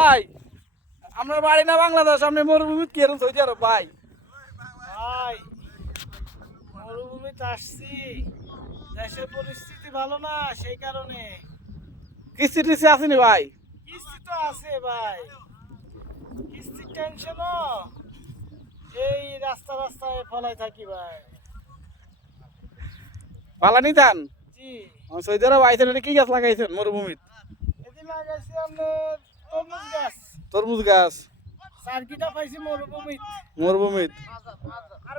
ভাই আপনার বাড়ি না বাংলাদেশ, আপনি মরুভূমিতে কি এরকম সৌদি আরব ভাই? ভাই মরুভূমিতে আসছি, দেশের পরিস্থিতি ভালো না, সেই কারণে। কিস্তি টিস্তি আসেনি ভাই? কিস্তি তো আছে ভাই, কিস্তির টেনশনও, এই রাস্তায় ফলাই থাকি ভাই। ভালো নিতান? জি, সৌদি আরব আইসেন, এটা কি গাছ লাগাইছেন মরুভূমিতে? এদিন লাগাইছি আপনার তরমুজ গাছ। তরমুজ গাছ? সার্কিটা পাইছি মরুভূমিতে। মরুভূমিতে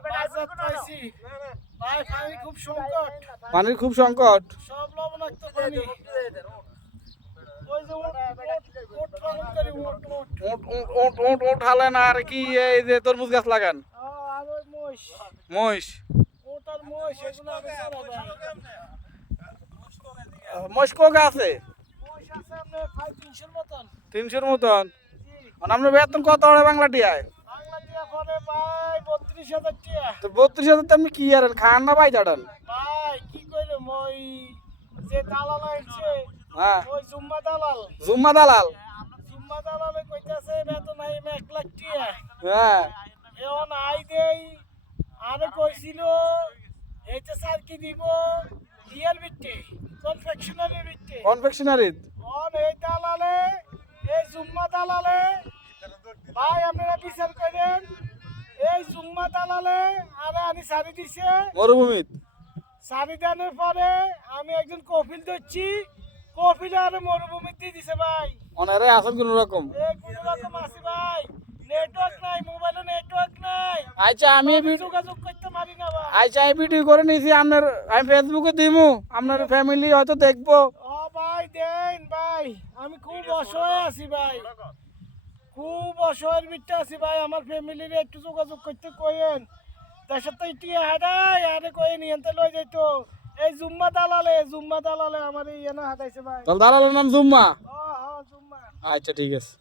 বাজার পাইছি ভাই, পানি খুব সংকট, পানির খুব সংকট। সব লবণাক্ত পানি। ওই যে ওট পালন করি, ওট ওট। ওট ওট ওট ওট ওট হালেন আর কি এই যে তরমুজ গাছ লাগান? আর ওই মহিষ, মহিষ? ওট আর মহিষ এগুলো আমি চালাই ভাই। মহিষ কোগা আছে? মহিষ আছে আপনার 300-র মতন। 300-র মতন? জি, মানে আপনার বেতন কত হয় বাংলা টিয়ায়? বাংলা দিয়া পরে ভাই 32,000 টাকা। তো 32,000 তো আপনি কি আর খান না ভাই দাঁড়ান? ভাই কি কইলাম, ওই যে দালাল আইছে, হ্যাঁ, ওই জুম্মা দালাল, জুম্মা দালাল? জুম্মা দালালে কইতাছে বেতন আই 1 লাখ টাকা। হ্যাঁ, এখন আই দেই, আরে কইছিল এইটা স্যার কি দিব ইয়ার ভিত্তি, কনফেকশনারি ভিত্তি। কনফেকশনারি? অন এই দালালে, এই জুম্মা দালালে, ভাই আপনারা বিচার করেন, এই জুম্মা দালালে আরে আমি সারি দিছে। মরুভূমিত? সারি দানের পরে আমি একজন কফিল ধরছি, কফিল আরে মরুভূমি দিয়ে দিছে ভাই। অনারে আসেন কোন রকম? এই কোন রকম আছে ভাই, নেটওয়ার্ক নাই, মোবাইলে নেটওয়ার্ক নাই, আচ্ছা আমি যোগাযোগ করতে পারি না ভাই। আচ্ছা আমি ভিডিও করে নিয়েছি আপনার, আমি ফেসবুকে দিমু, আপনার ফ্যামিলি হয়তো দেখবো। ও ভাই দেন ভাই, আমি খুব অসহায় আছি ভাই, খুব অসহায়ের ভিতরে আছি ভাই, আমার ফ্যামিলির একটু যোগাযোগ করতে কইেন। দেশের তো একটু হাঁটাই আরে কয়ে নিয়ে লই যাইতো। এই জুম্মা দালালে আমার ইয়ে না হাঁটাইছে ভাই। তাহলে দালালের নাম জুম্মা? ও হ্যাঁ জুম্মা। আচ্ছা ঠিক আছে।